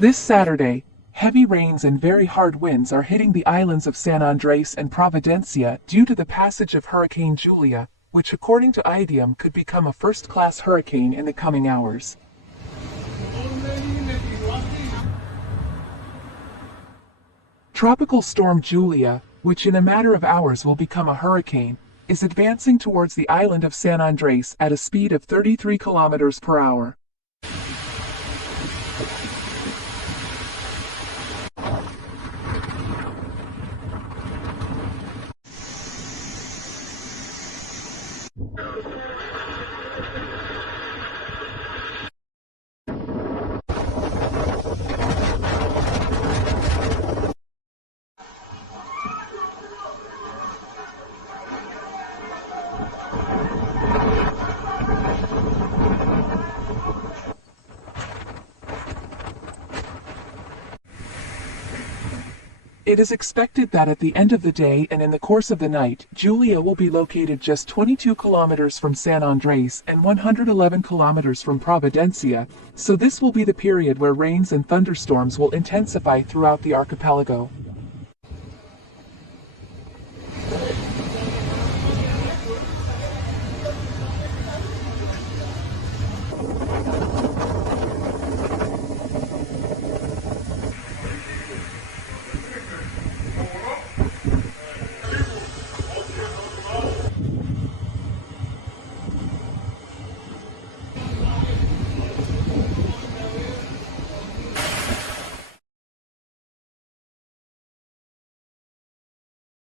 This Saturday, heavy rains and very hard winds are hitting the islands of San Andres and Providencia due to the passage of Hurricane Julia, which according to IDEM could become a first-class hurricane in the coming hours. Tropical storm Julia, which in a matter of hours will become a hurricane, is advancing towards the island of San Andres at a speed of 33 kilometers per hour. It is expected that at the end of the day and in the course of the night, Julia will be located just 22 kilometers from San Andres and 111 kilometers from Providencia, so this will be the period where rains and thunderstorms will intensify throughout the archipelago.